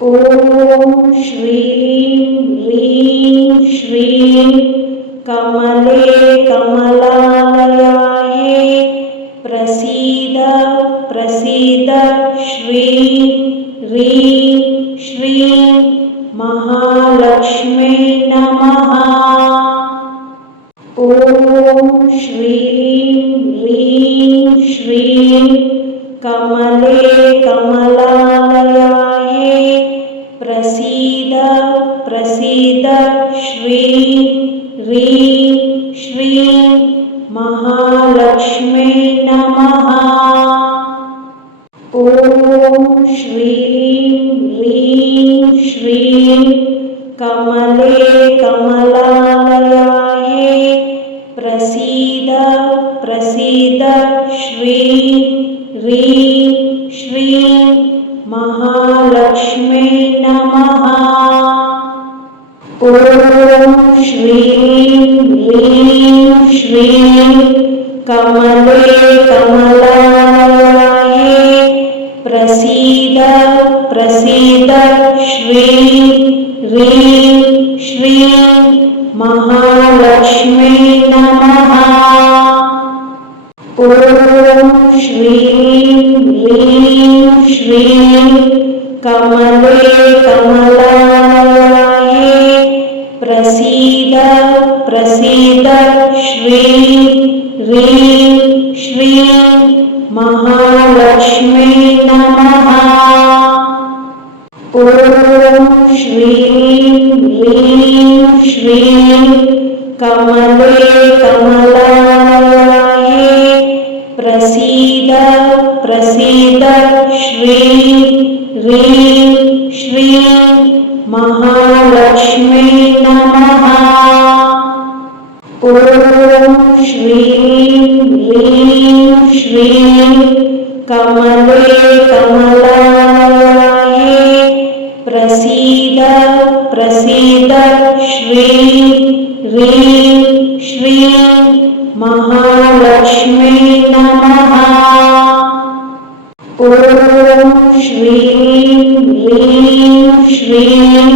ॐ श्रीं ह्रीं श्रीं कमले कमलालयायै प्रसीद प्रसीद श्रीं ह्रीं श्रीं महालक्ष्मी नमः। ॐ श्रीं ह्रीं श्रीं कमले कमलालयायै प्रसीद प्रसीद श्रीं ह्रीं श्रीं महालक्ष्मी नमः। ॐ श्रीं ह्रीं श्रीं कमले कमलालयायै प्रसीद प्रसीद श्रीं ह्रीं श्रीं महालक्ष्मी नमः। ॐ श्रीं ह्रीं श्रीं कमले कमलालयायै प्रसीद प्रसीद श्रीं ह्रीं श्रीं महालक्ष्मी नमः। ॐ श्रीं ह्रीं श्रीं कमले कमलालयायै प्रसीद प्रसीद श्रीं ह्रीं श्रीं महालक्ष्मी नमः। ॐ श्रीं ह्रीं श्रीं कमले कमलालयायै प्रसीद प्रसीद श्रीं ह्रीं श्रीं महालक्ष्मी नमः। ॐ श्रीं ह्रीं श्रीं कमले कमलालयायै प्रसीद प्रसीद श्रीं ह्रीं श्रीं महालक्ष्मी नमः। ॐ श्रीं ह्रीं श्रीं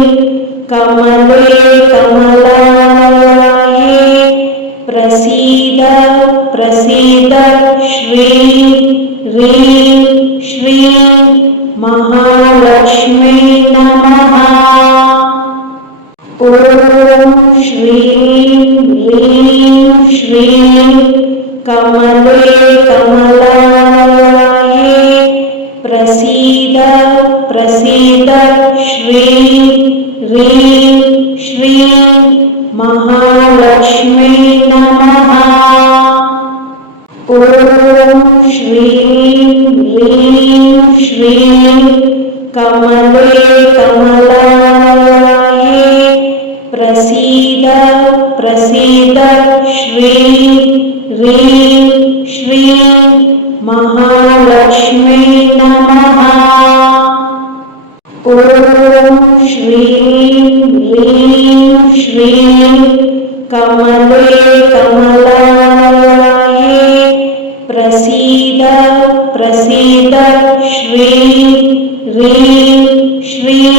कमले कमलालयायै प्रसीद प्रसीद श्रीं ह्रीं श्रीं महालक्ष्मी नमः। ॐ श्रीं ह्रीं श्रीं कमले कमलालयायै प्रसीद प्रसीद श्रीं ह्रीं श्रीं महालक्ष्मी नमः। ॐ श्रीं ह्रीं श्रीं कमले कमलालयायै प्रसीद प्रसीद श्रीं ह्रीं श्रीं महालक्ष्मी नमः। ॐ श्रीं ह्रीं श्रीं कमले कमलालयायै प्रसीद प्रसीद श्रीं ह्रीं श्रीं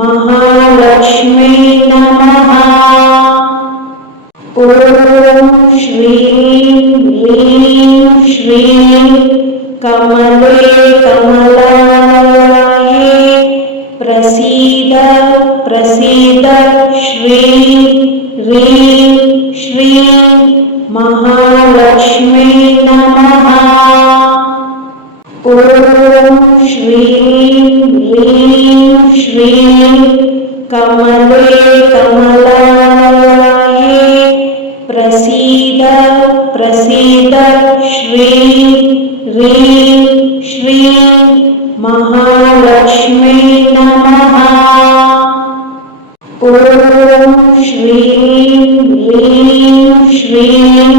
महालक्ष्मी नमः। ॐ श्रीं ह्रीं श्रीं कमले कमलालयायै प्रसीद प्रसीद श्रीं ह्रीं श्रीं महालक्ष्मी नमः। ॐ श्रीं ह्रीं श्रीं कमले कमलालयायै प्रसीद प्रसीद श्रीं ह्रीं श्रीं महालक्ष्मी नमः। ॐ श्रीं ह्रीं श्रीं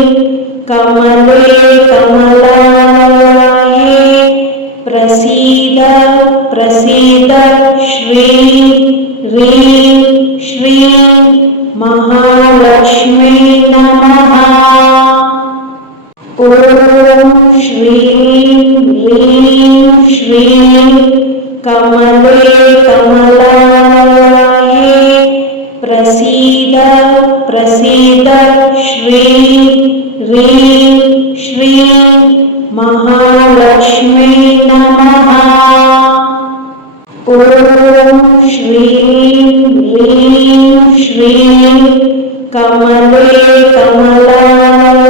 कमले कमलालयायै प्रसीद प्रसीद श्रीं ह्रीं श्रीं महालक्ष्मी नमः। ॐ श्रीं ह्रीं श्रीं कमले कमलालये प्रसीद प्रसीद श्रीं ह्रीं श्रीं महालक्ष्मी नमः। ॐ श्रीं ह्रीं श्रीं कमले कमलालये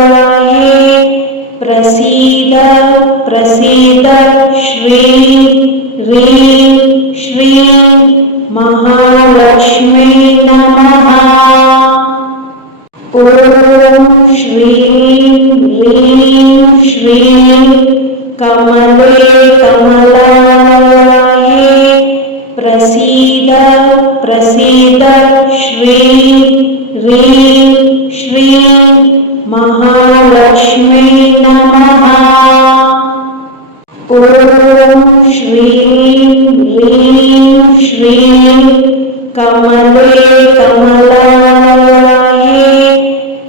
प्रसीद प्रसीद श्रीं ह्रीं श्रीं महालक्ष्मी नमः। ॐ श्रीं ह्रीं श्रीं कमले कमलालये प्रसीद प्रसीद श्रीं ह्रीं श्रीं महालक्ष्मी नमः। ॐ श्रीं ह्रीं श्रीं कमले कमलालये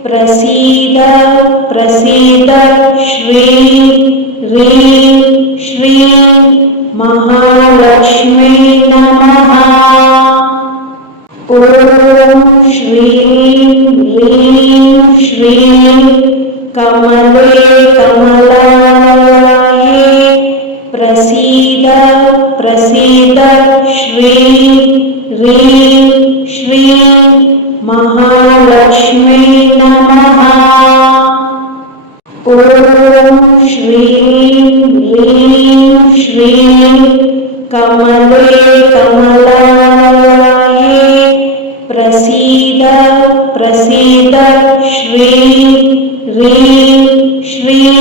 प्रसीद प्रसीद श्रीं ह्रीं श्रीं महालक्ष्मी नमः। ॐ श्रीं ह्रीं श्रीं कमले कमलालये प्रसीद प्रसीद श्रीं ह्रीं श्रीं महालक्ष्मी नमः। ॐ श्रीं ह्रीं श्रीं कमले कमलालये प्रसीद प्रसीद श्रीं ह्रीं श्रीं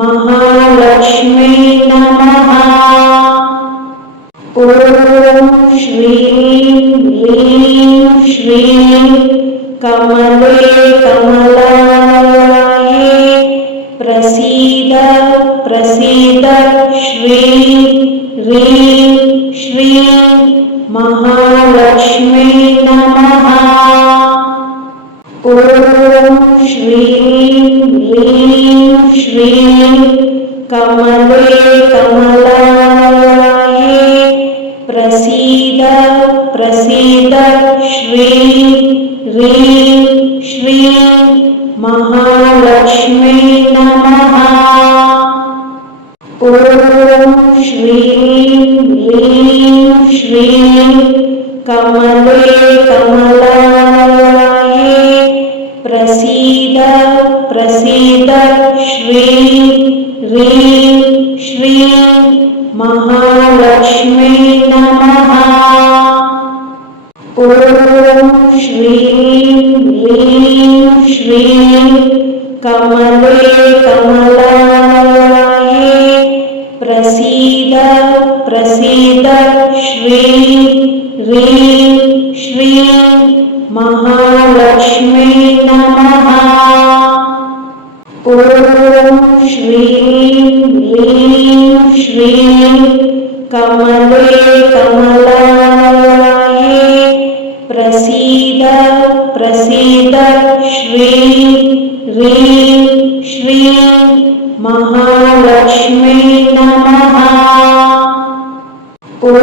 महालक्ष्मी नमः। ॐ श्रीं ह्रीं श्रीं कमले कमलालये प्रसीद प्रसीद श्रीं ह्रीं श्रीं महालक्ष्मी नमः। ॐ श्रीं ह्रीं श्रीं कमले कमलालये प्रसीद प्रसीद श्रीं ह्रीं श्रीं महालक्ष्मी नमः। ॐ श्रीं ह्रीं श्रीं कमले कमलालये प्रसीद प्रसीद श्रीं ह्रीं श्रीं महालक्ष्मी नमः। ॐ श्रीं ह्रीं श्रीं कमले कमलालये प्रसीद प्रसीद श्रीं ह्रीं श्रीं महालक्ष्मी नमः। ॐ श्रीं ह्रीं श्रीं कमले कमलालये प्रसीद प्रसीद श्रीं ह्रीं श्रीं महालक्ष्मी नमः। ॐ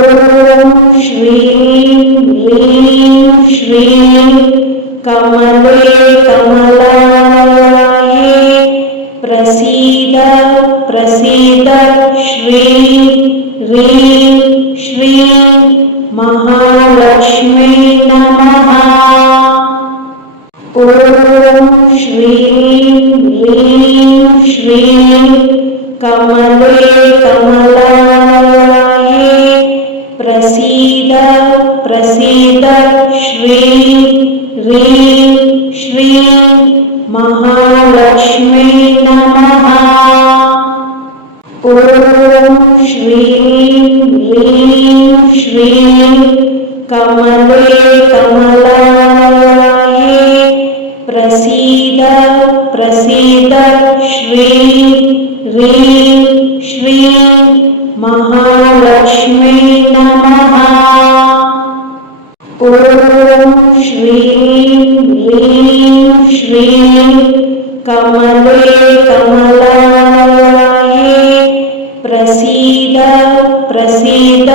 श्रीं ह्रीं श्रीं कमले कमलालये प्रसीद प्रसीद श्रीं ह्रीं श्रीं महालक्ष्मी नमः। ॐ श्रीं ह्रीं श्रीं कमले कमलालये प्रसीद प्रसीद श्रीं ह्रीं श्रीं महालक्ष्मी नमः। ॐ श्रीं ह्रीं श्रीं कमले कमलालये प्रसीद प्रसीद श्रीं ह्रीं श्रीं महालक्ष्मी नमः। ॐ श्रीं ह्रीं श्रीं कमले कमलालये प्रसीद प्रसीद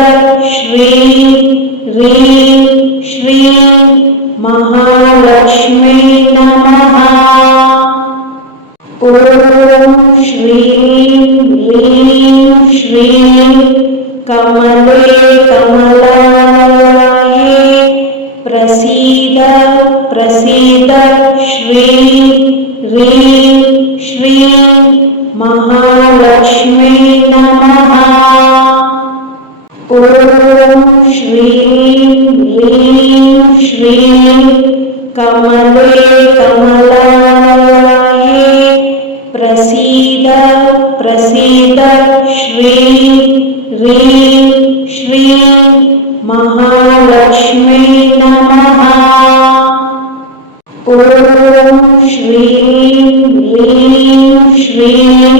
श्रीं ह्रीं श्रीं महालक्ष्मी नमः। ॐ श्रीं ह्रीं श्रीं कमले कमलालये प्रसीद प्रसीद श्रीं ह्रीं श्रीं महालक्ष्मी नमः। ॐ श्रीं ह्रीं श्रीं कमले कमलालये प्रसीद प्रसीद श्रीं ह्रीं श्रीं महालक्ष्मी नमः। ॐ श्रीं ह्रीं श्रीं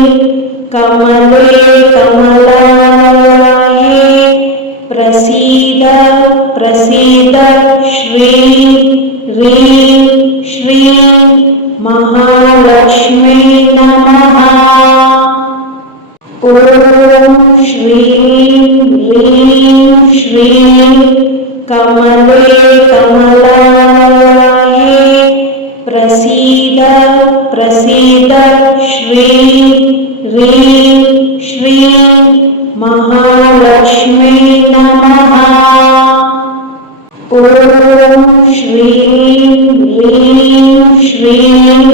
कमले कमलालये प्रसीद प्रसीद श्रीं ह्रीं श्रीं महालक्ष्मी नमः। ॐ श्रीं ह्रीं श्रीं कमले कमलालये प्रसीद प्रसीद श्रीं ह्रीं श्रीं महालक्ष्मी नमः। ॐ श्रीं ह्रीं श्रीं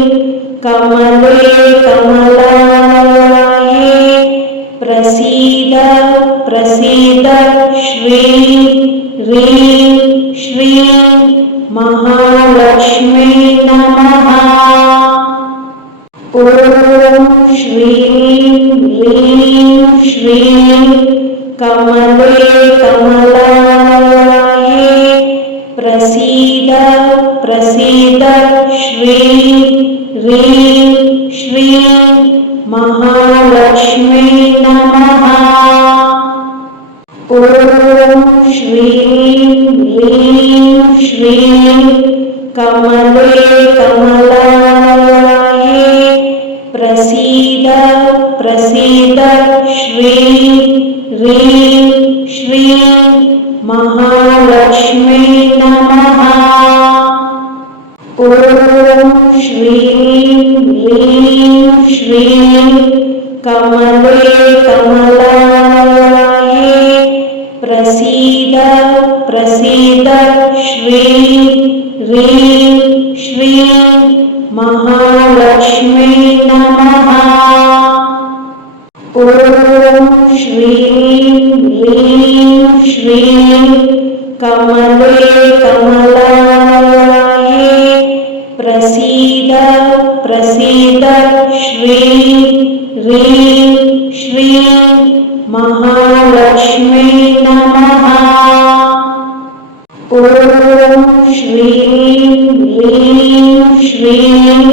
कमले कमलालये प्रसीद प्रसीद श्रीं ह्रीं श्रीं महालक्ष्मी नमः। ॐ श्रीं ह्रीं श्रीं कमले कमलालये प्रसीद प्रसीद श्रीं ह्रीं श्रीं महालक्ष्मी नमः। ॐ श्रीं ह्रीं श्रीं कमले कमलालये प्रसीद प्रसीद श्रीं ह्रीं श्रीं महालक्ष्मी नमः। ॐ श्रीं ह्रीं श्रीं कमले कमलालये प्रसीद प्रसीद श्रीं ह्रीं श्रीं महालक्ष्मी नमः। ॐ श्रीं ह्रीं श्रीं कमले कमलालये प्रसीद प्रसीद श्रीं ह्रीं श्रीं महालक्ष्मी नमः। ॐ श्रीं ह्रीं श्रीं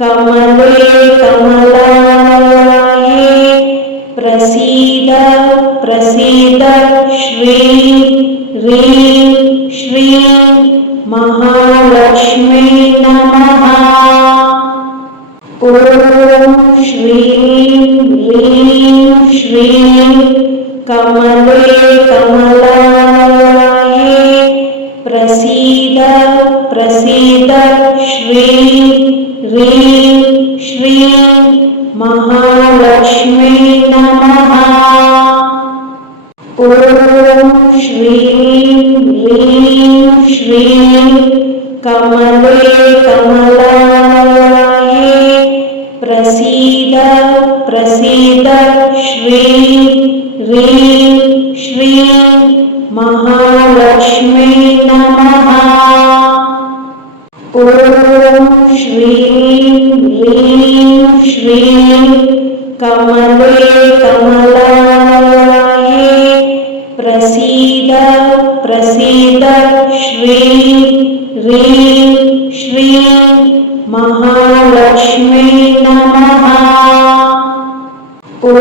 कमले कमलालये प्रसीद प्रसीद श्रीं ह्रीं श्रीं महालक्ष्मी नमः। ॐ श्रीं ह्रीं श्रीं कमले कमलालये प्रसीद प्रसीद श्रीं ह्रीं श्रीं महालक्ष्मी नमः। ॐ श्रीं ह्रीं श्रीं कमले कमलालये प्रसीद प्रसीद श्रीं ह्रीं श्रीं महालक्ष्मी नमः। ॐ श्रीं ह्रीं श्रीं कमले कमलालये प्रसीद प्रसीद श्रीं ह्रीं श्रीं महालक्ष्मी नमः। ॐ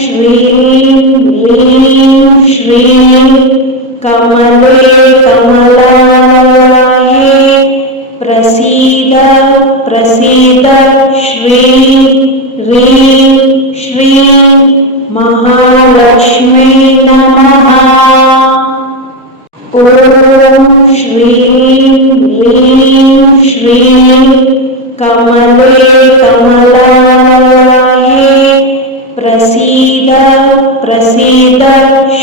श्रीं ह्रीं श्रीं कमले कमलालये प्रसीद प्रसीद श्रीं ह्रीं श्रीं महालक्ष्मी नमः। ॐ श्रीं ह्रीं श्रीं कमले कमलालये प्रसीद प्रसीद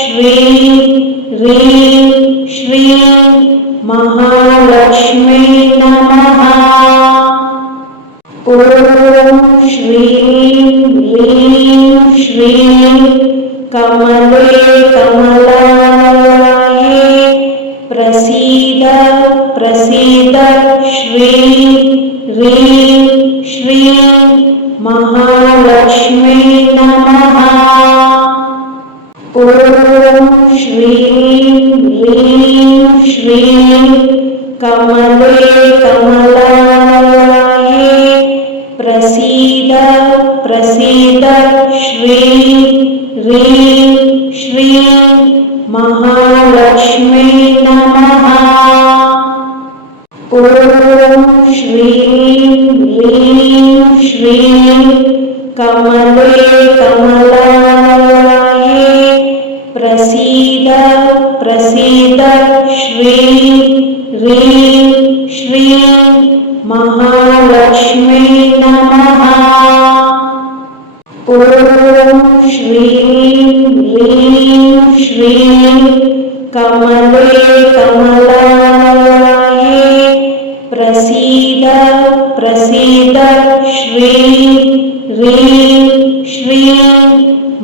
श्रीं ह्रीं श्रीं महालक्ष्मी नमः। ॐ श्रीं ह्रीं श्रीं कमले कमलालये प्रसीद प्रसीद श्रीं ह्रीं श्रीं महालक्ष्मी नमः। ॐ श्रीं ह्रीं श्रीं कमले कमलालये प्रसीद प्रसीद श्रीं ह्रीं श्रीं महालक्ष्मी नमः। ॐ श्रीं ह्रीं श्रीं कमले कमलालये प्रसीद प्रसीद श्रीं ह्रीं श्रीं महालक्ष्मी नमः। ॐ श्रीं ह्रीं श्रीं कमले कमलालये प्रसीद प्रसीद श्रीं ह्रीं श्रीं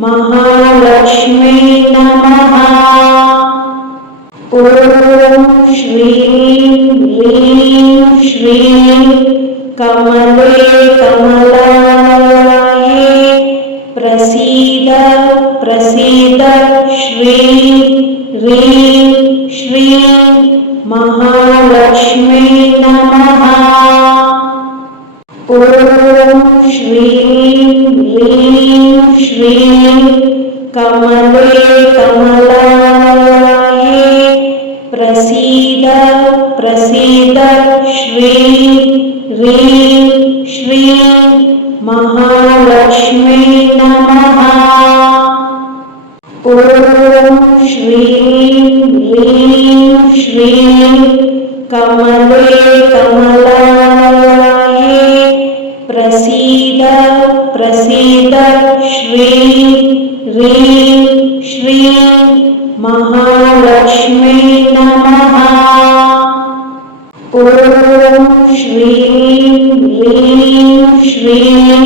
महालक्ष्मी नमः। ॐ श्रीं ह्रीं श्रीं कमले कमलालये प्रसीद प्रसीद श्रीं ह्रीं श्रीं महालक्ष्मी नमः। ॐ श्रीं ह्रीं श्रीं कमले कमलालये प्रसीद प्रसीद श्रीं ह्रीं श्रीं महालक्ष्मी नमः। ॐ श्रीं ह्रीं श्रीं कमले कमलालये प्रसीद प्रसीद श्रीं ह्रीं श्रीं महालक्ष्मी नमः। ॐ श्रीं ह्रीं श्रीं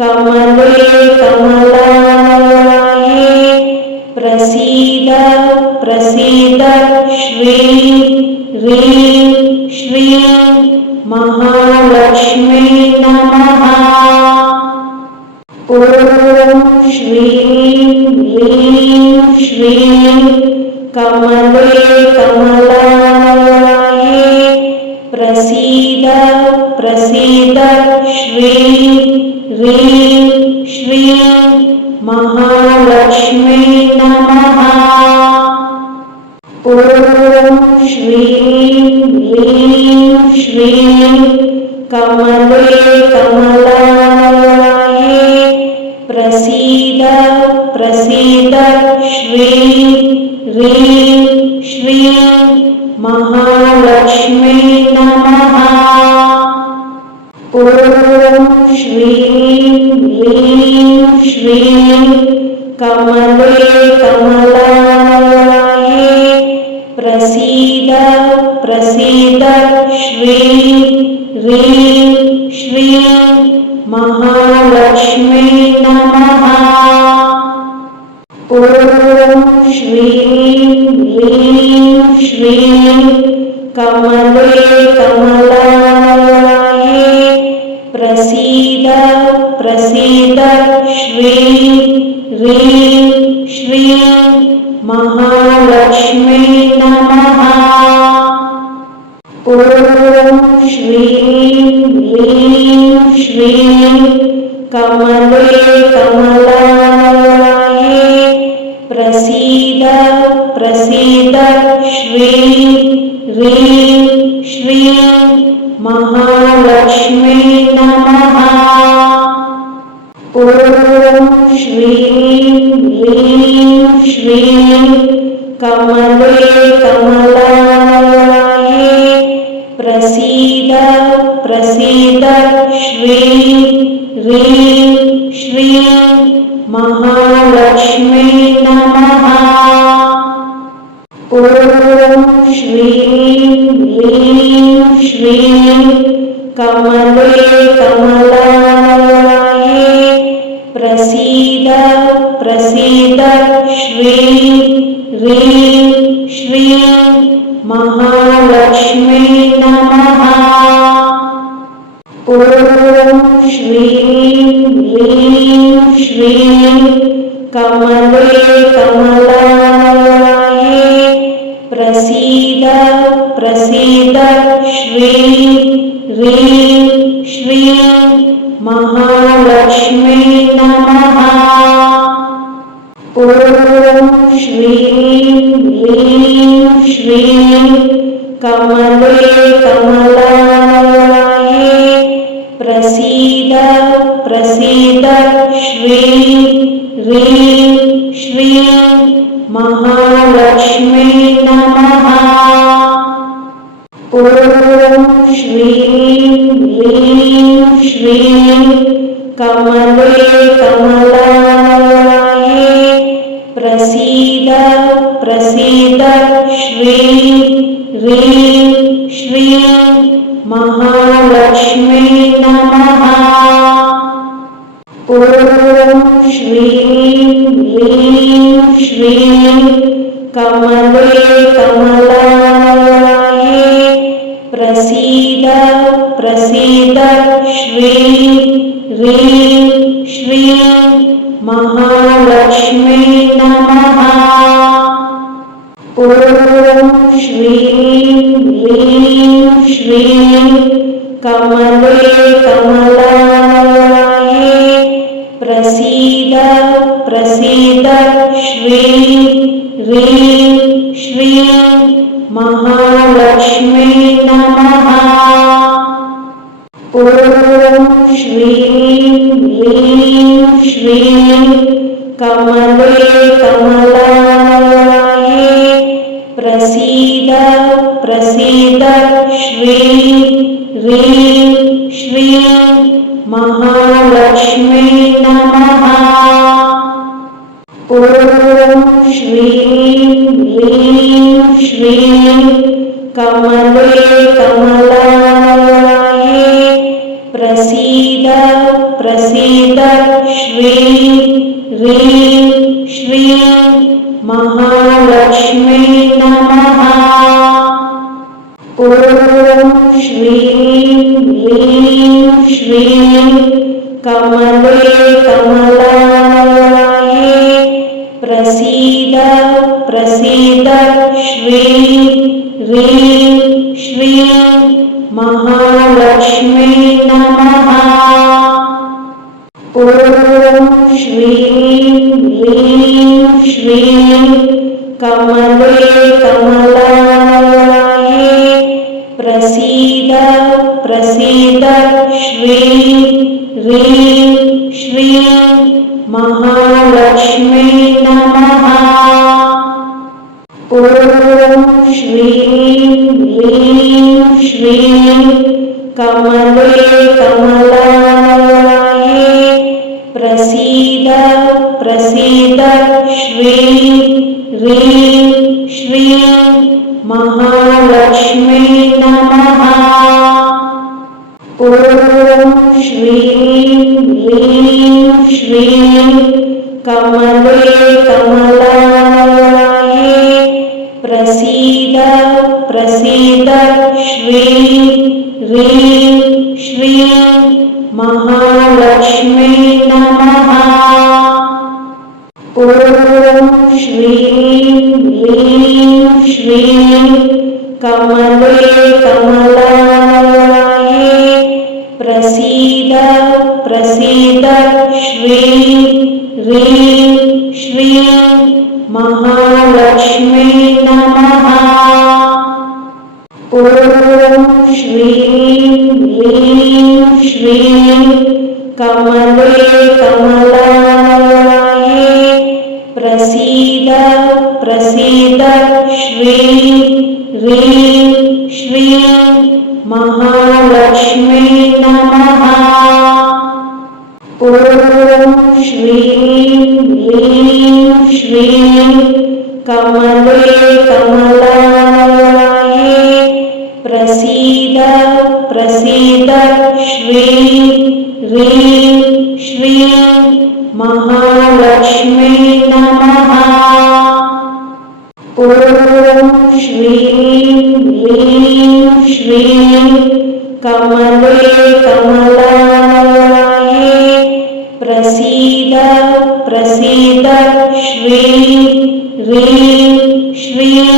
कमले कमलालये प्रसीद प्रसीद श्रीं ह्रीं श्रीं महालक्ष्मी नमः। ॐ श्रीं ह्रीं श्रीं कमले कमलालये प्रसीद प्रसीद श्रीं ह्रीं श्रीं महालक्ष्मी नमः। ॐ श्रीं ह्रीं श्रीं कमले कमलालये प्रसीद प्रसीद श्रीं ह्रीं श्रीं महालक्ष्मी नमः। ॐ श्रीं ह्रीं श्रीं कमले कमलालये प्रसीद प्रसीद श्रीं ह्रीं श्रीं महालक्ष्मी नमः। ॐ श्रीं ह्रीं श्रीं कमले कमलालये प्रसीद प्रसीद श्रीं ह्रीं श्रीं महालक्ष्मी नमः। ॐ श्रीं ह्रीं श्रीं कमले कमलालये प्रसीद प्रसीद श्रीं ह्रीं श्रीं महालक्ष्मी नमः। ॐ श्रीं ह्रीं श्रीं कमले कमलालये प्रसीद प्रसीद श्रीं ह्रीं श्रीं महालक्ष्मी नमः। ॐ श्रीं ह्रीं श्रीं कमले कमलालये प्रसीद प्रसीद श्रीं ह्रीं श्रीं महालक्ष्मी नमः। ॐ श्रीं ह्रीं श्रीं कमले कमलालये प्रसीद प्रसीद श्रीं ह्रीं श्रीं महालक्ष्मी नमः। ॐ श्रीं ह्रीं श्रीं कमले कमलालये प्रसीद प्रसीद श्रीं ह्रीं श्रीं महालक्ष्मी नमः। ॐ श्रीं ह्रीं श्रीं कमले कमलालये प्रसीद प्रसीद श्रीं ह्रीं श्रीं महालक्ष्मी नमः। ॐ श्रीं ह्रीं श्रीं कमले कमलालये प्रसीद प्रसीद श्रीं ह्रीं श्रीं महालक्ष्मी नमः। ॐ श्रीं ह्रीं श्रीं कमले कमलालये प्रसीद प्रसीद श्रीं ह्रीं श्रीं महालक्ष्मी नमः। ॐ श्रीं ह्रीं श्रीं कमले कमलालये प्रसीद प्रसीद श्रीं ह्रीं श्रीं महालक्ष्मी नमः। ॐ श्रीं ह्रीं श्रीं कमले कमलालये प्रसीद प्रसीद श्रीं ह्रीं श्रीं महालक्ष्मी नमः। ॐ श्रीं ह्रीं श्रीं कमले कमलालये प्रसीद प्रसीद श्रीं ह्रीं श्रीं महालक्ष्मी नमः। ॐ श्रीं ह्रीं श्रीं कमले कमलालये प्रसीद प्रसीद श्रीं ह्रीं श्रीं महालक्ष्मी नमः। ॐ श्रीं ह्रीं श्रीं कमले कमलालये प्रसीद प्रसीद श्रीं ह्रीं श्रीं महालक्ष्मी नमः। ॐ श्रीं ह्रीं श्रीं कमले कमलालये प्रसीद प्रसीद श्रीं ह्रीं श्रीं महालक्ष्मी नमः। ॐ श्रीं ह्रीं श्रीं कमले कमलालये प्रसीद प्रसीद श्रीं ह्रीं श्रीं महालक्ष्मी नमः। ॐ श्रीं ह्रीं श्रीं कमले कमलालये प्रसीद प्रसीद श्रीं ह्रीं श्रीं महालक्ष्मी नमः। ॐ श्रीं ह्रीं श्रीं कमले कमलालये प्रसीद प्रसीद श्रीं ह्रीं श्रीं महालक्ष्मी नमः। ॐ श्रीं ह्रीं श्रीं कमले कमलालये प्रसीद प्रसीद श्रीं ह्रीं श्रीं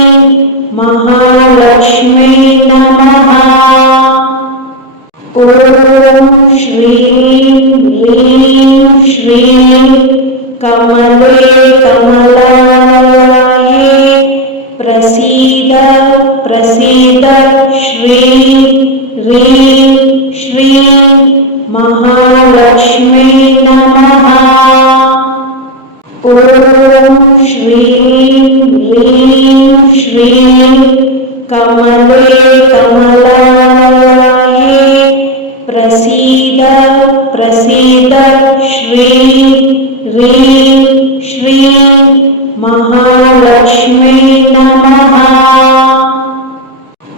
महालक्ष्मी नमः। ॐ श्रीं ह्रीं श्रीं कमले कमलालये प्रसीद प्रसीद श्रीं ह्रीं श्रीं महालक्ष्मी नमः। ॐ श्रीं ह्रीं श्रीं कमले कमलालये प्रसीद प्रसीद श्रीं ह्रीं श्रीं महालक्ष्मी नमः।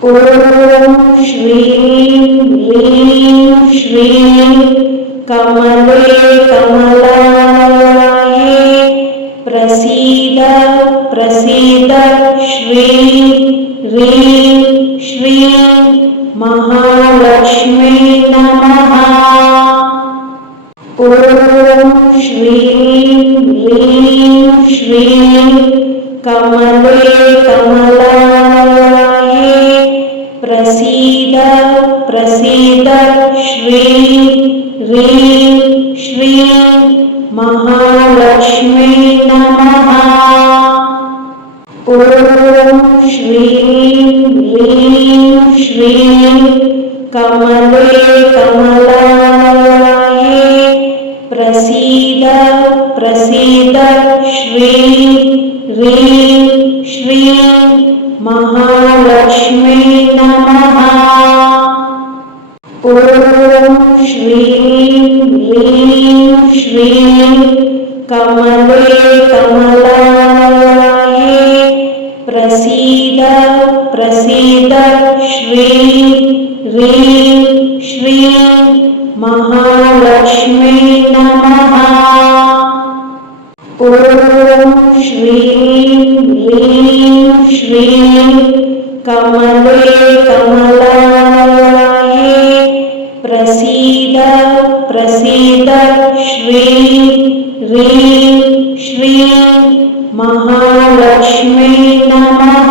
ॐ श्रीं ह्रीं श्रीं कमले कमलालये प्रसीद प्रसीद श्रीं ह्रीं श्रीं महालक्ष्मी नमः। ॐ श्रीं ह्रीं श्रीं कमले कमलालये प्रसीद प्रसीद श्रीं ह्रीं श्रीं महालक्ष्मी नमः। ॐ श्रीं ह्रीं श्रीं कमले कमलालये प्रसीद प्रसीद श्रीं ह्रीं श्रीं महालक्ष्मी नमः। ॐ श्रीं ह्रीं श्रीं कमले कमलालये प्रसीद प्रसीद श्रीं ह्रीं श्रीं महालक्ष्मी नमः। ॐ श्रीं ह्रीं श्रीं कमले कमलालये प्रसीद प्रसीद श्रीं ह्रीं श्रीं महालक्ष्मी नमः।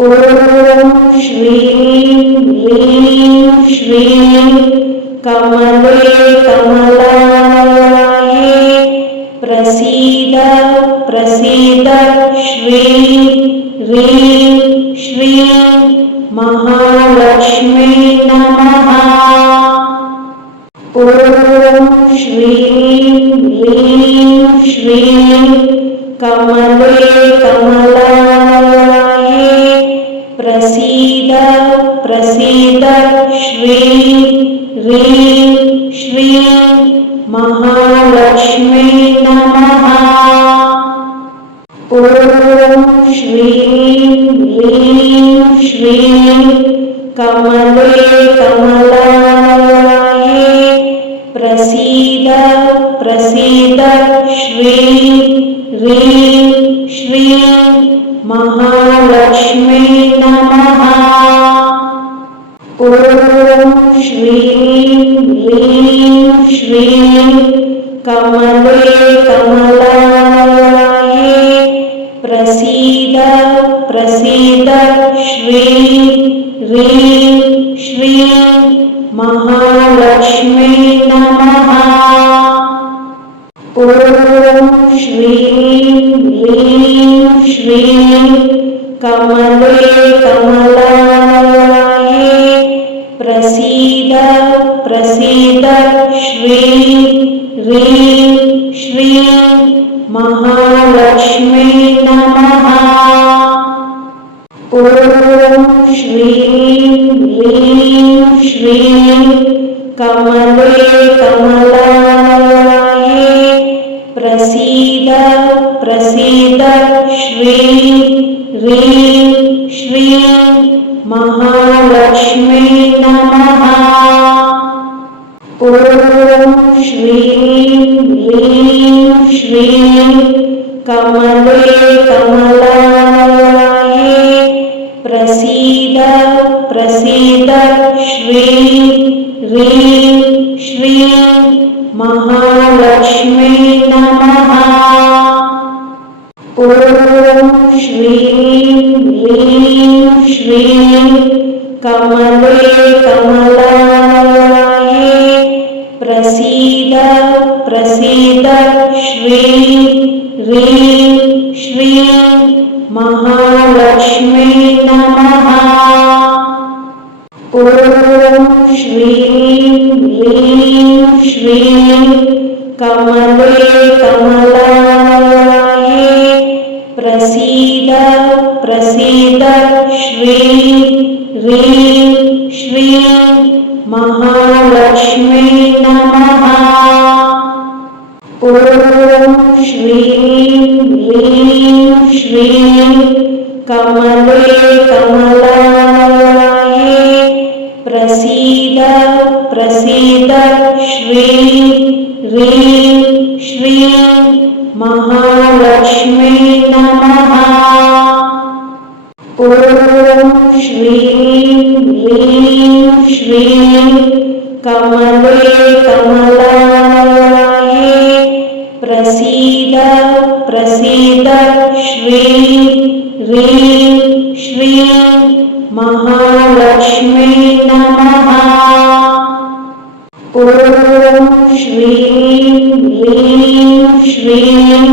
ॐ श्रीं ह्रीं श्रीं कमले कमलालये प्रसीद प्रसीद श्रीं ह्रीं श्रीं महालक्ष्मी नमः। ॐ श्रीं ह्रीं श्रीं कमले कमलालये प्रसीद प्रसीद श्रीं ह्रीं श्रीं महालक्ष्मी नमः। ॐ श्रीं ह्रीं श्रीं कमले कमलालये प्रसीद प्रसीद श्रीं ह्रीं श्रीं महालक्ष्मी नमः। ॐ श्रीं ह्रीं श्रीं कमले कमलालये प्रसीद प्रसीद श्रीं ह्रीं श्रीं महालक्ष्मी नमः। ॐ श्रीं ह्रीं श्रीं कमले कमलालये प्रसीद प्रसीद श्री ह्रीं श्रीं महालक्ष्मी नमः। ॐ श्रीं ह्रीं श्रीं कमले कमलालये प्रसीद प्रसीद श्री ह्रीं श्रीं महालक्ष्मी नमः। ॐ श्रीं ह्रीं श्रीं कमले कमलालये प्रसीद प्रसीद श्री ह्रीं श्रीं महालक्ष्मी नमः। ॐ श्रीं ह्रीं श्रीं कमले कमलालये प्रसीद प्रसीद श्री ह्रीं श्रीं महालक्ष्मी नमः। ॐ श्रीं ह्रीं श्रीं कमले कमलालये प्रसीद प्रसीद श्री ह्रीं श्रीं महालक्ष्मी नमः। ॐ श्रीं ह्रीं श्रीं कमले कमलालये प्रसीद प्रसीद श्री ह्रीं श्रीं महालक्ष्मी नमः। ॐ श्रीं ह्रीं श्रीं कमले कमलालये प्रसीद प्रसीद श्री ह्रीं श्रीं महालक्ष्मी नमः। ॐ श्रीं ह्रीं श्रीं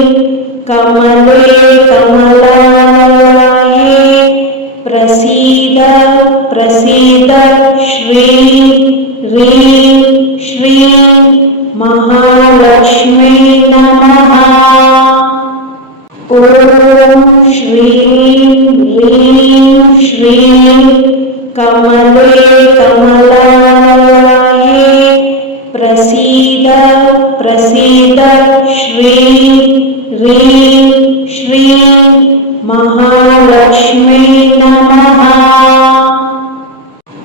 कमले कमलालये प्रसीद प्रसीद श्री ह्रीं श्रीं महालक्ष्मी नमः। ॐ श्रीं ह्रीं श्रीं कमले कमलालये प्रसीद प्रसीद श्री ह्रीं श्रीं महालक्ष्मी नमः।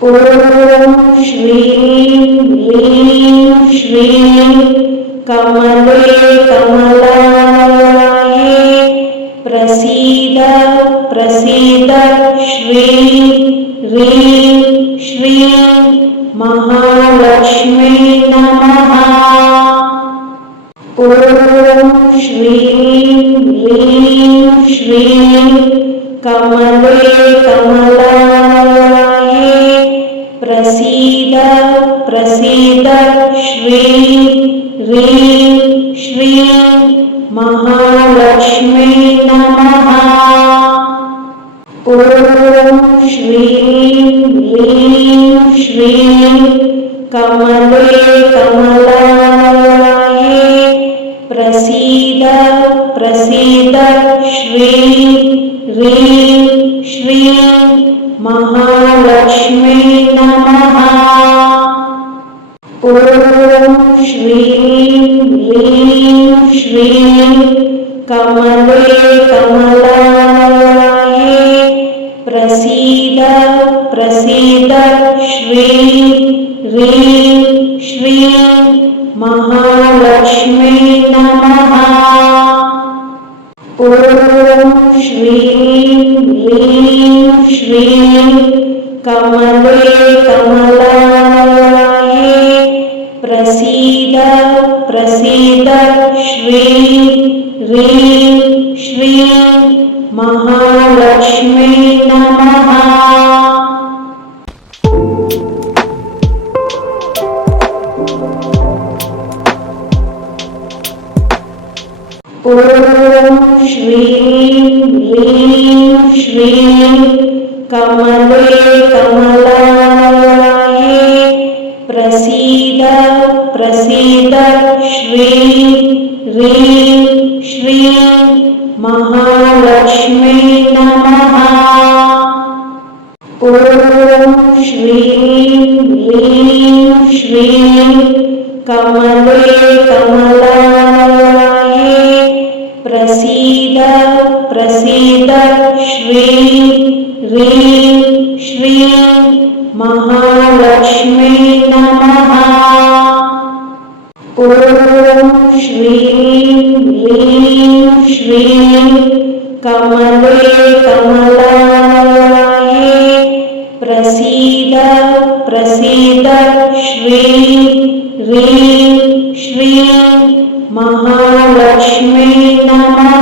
ॐ श्रीं ह्रीं श्रीं कमले कमलालये प्रसीद प्रसीद श्री ह्रीं श्रीं महालक्ष्मी नमः। ॐ श्रीं ह्रीं श्रीं कमले कमलालये प्रसीद प्रसीद श्री ह्रीं श्रीं महालक्ष्मी नमः। ॐ श्रीं ह्रीं श्रीं कमले कमलालये प्रसीद प्रसीद श्री ह्रीं श्रीं महालक्ष्मी नमः। ॐ श्रीं ह्रीं श्रीं कमले कमलालये प्रसीद प्रसीद श्री ह्रीं श्रीं महालक्ष्मी नमः। ॐ श्रीं ह्रीं श्रीं कमले कमलालये प्रसीद प्रसीद श्री ह्रीं श्रीं महालक्ष्मी नमः। ॐ श्रीं ह्रीं श्रीं कमले कमलालये प्रसीद प्रसीद श्रीं ह्रीं श्रीं महालक्ष्मी नमः। ॐ श्रीं ह्रीं श्रीं कमले कमलालये प्रसीद प्रसीद श्रीं ह्रीं श्रीं महालक्ष्मी नमः। ॐ श्रीं ह्रीं श्रीं कमले कमलालये प्रसीद प्रसीद श्रीं ह्रीं श्रीं महालक्ष्मी नमः।